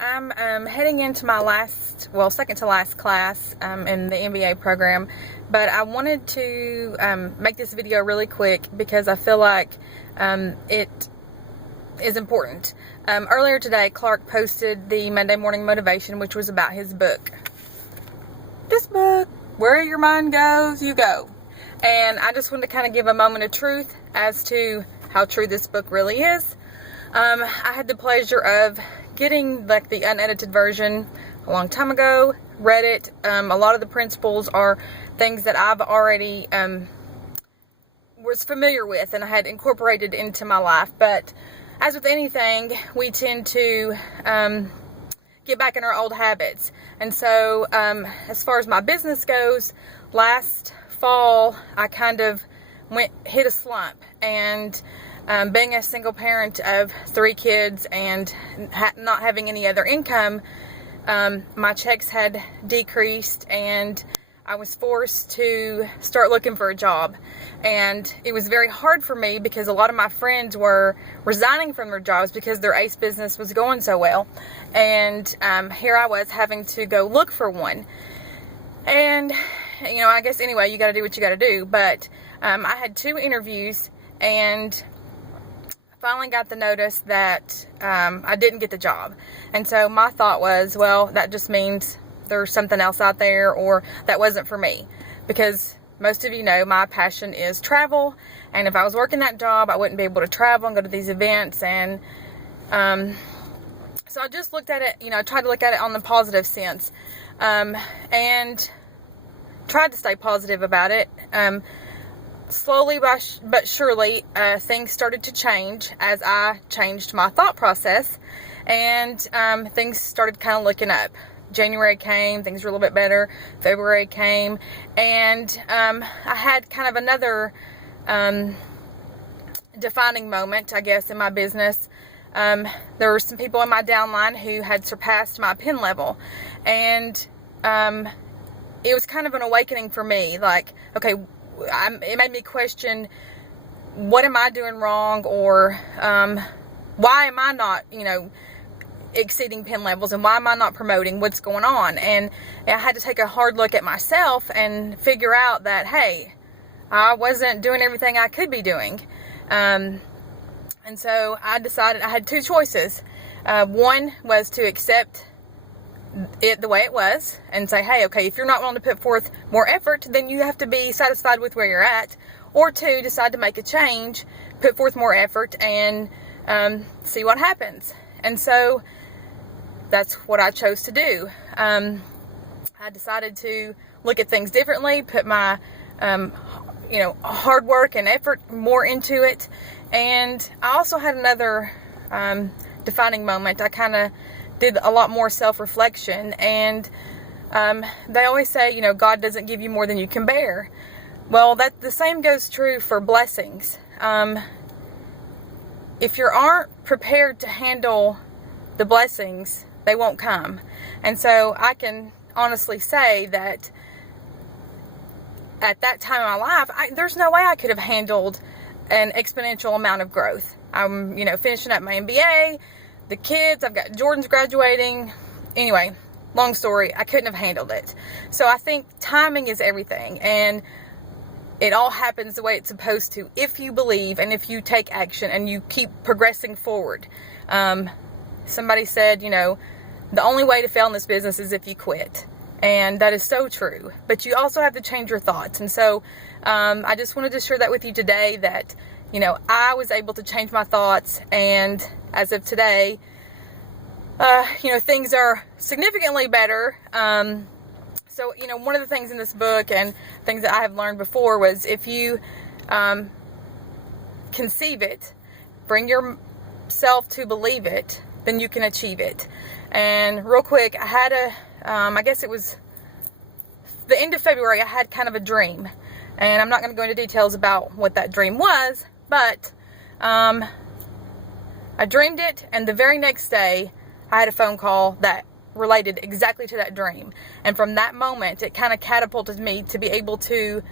I'm heading into my second to last class in the MBA program, but I wanted to make this video really quick because I feel like it is important. Earlier today, Clark posted the Monday Morning Motivation, which was about his book. This book, where your mind goes, you go. And I just wanted to kind of give a moment of truth as to how true this book really is. I had the pleasure of getting like the unedited version a long time ago, read it. A lot of the principles are things that I've already was familiar with and I had incorporated into my life. But as with anything, we tend to get back in our old habits. And so as far as my business goes, last fall I kind of hit a slump, and being a single parent of 3 kids and not having any other income, my checks had decreased and I was forced to start looking for a job. And it was very hard for me because a lot of my friends were resigning from their jobs because their ACE business was going so well. And here I was having to go look for one. And, you know, I guess anyway, you got to do what you got to do. But I had 2 interviews and finally got the notice that I didn't get the job. And so my thought was, well, that just means there's something else out there, or that wasn't for me, because most of you know my passion is travel, and if I was working that job I wouldn't be able to travel and go to these events. And so I just looked at it, you know, I tried to look at it on the positive sense, and tried to stay positive about it. Slowly but surely things started to change as I changed my thought process, and things started kind of looking up. January came, things were a little bit better. February came, and I had kind of another defining moment, I guess, in my business. There were some people in my downline who had surpassed my pen level, and it was kind of an awakening for me. Like, okay, it made me question, what am I doing wrong, or why am I not, you know, exceeding pen levels, and why am I not promoting? What's going on? And I had to take a hard look at myself and figure out that, hey, I wasn't doing everything I could be doing. And so I decided I had 2 choices. One was to accept it the way it was and say, hey, okay, if you're not willing to put forth more effort, then you have to be satisfied with where you're at. Or 2, decide to make a change, put forth more effort, and see what happens. And so that's what I chose to do. I decided to look at things differently, put my you know, hard work and effort more into it. And I also had another defining moment. I kind of did a lot more self-reflection, and they always say, you know, God doesn't give you more than you can bear. Well, that the same goes true for blessings. If you aren't prepared to handle the blessings, they won't come. And so I can honestly say that at that time in my life, there's no way I could have handled an exponential amount of growth. I'm, you know, finishing up my MBA, the kids, I've got Jordan's graduating. Anyway, long story, I couldn't have handled it. So I think timing is everything, and it all happens the way it's supposed to if you believe and if you take action and you keep progressing forward. Somebody said, you know, the only way to fail in this business is if you quit. And that is so true. But you also have to change your thoughts. And so I just wanted to share that with you today, that, you know, I was able to change my thoughts. And as of today, you know, things are significantly better. So, you know, one of the things in this book and things that I have learned before was, if you conceive it, bring yourself to believe it, then you can achieve it. And real quick, I had I guess it was the end of February, I had kind of a dream. And I'm not going to go into details about what that dream was, but I dreamed it, and the very next day, I had a phone call that related exactly to that dream. And from that moment, it kind of catapulted me to be able to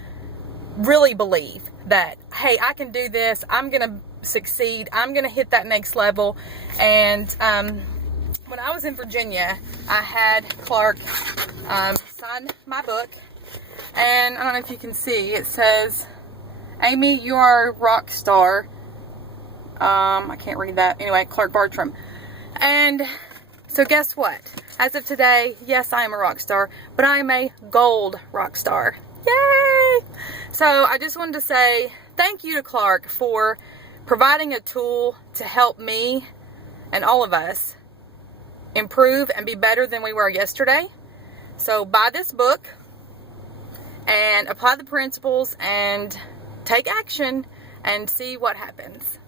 really believe that, hey, I can do this. I'm going to succeed. I'm going to hit that next level. And when I was in Virginia, I had Clark sign my book, and I don't know if you can see, it says, Amy, you are a rock star. I can't read that. Anyway, Clark Bartram. And so guess what? As of today, yes, I am a rock star, but I am a gold rock star. Yay! So I just wanted to say thank you to Clark for providing a tool to help me and all of us improve and be better than we were yesterday. So buy this book and apply the principles and take action and see what happens.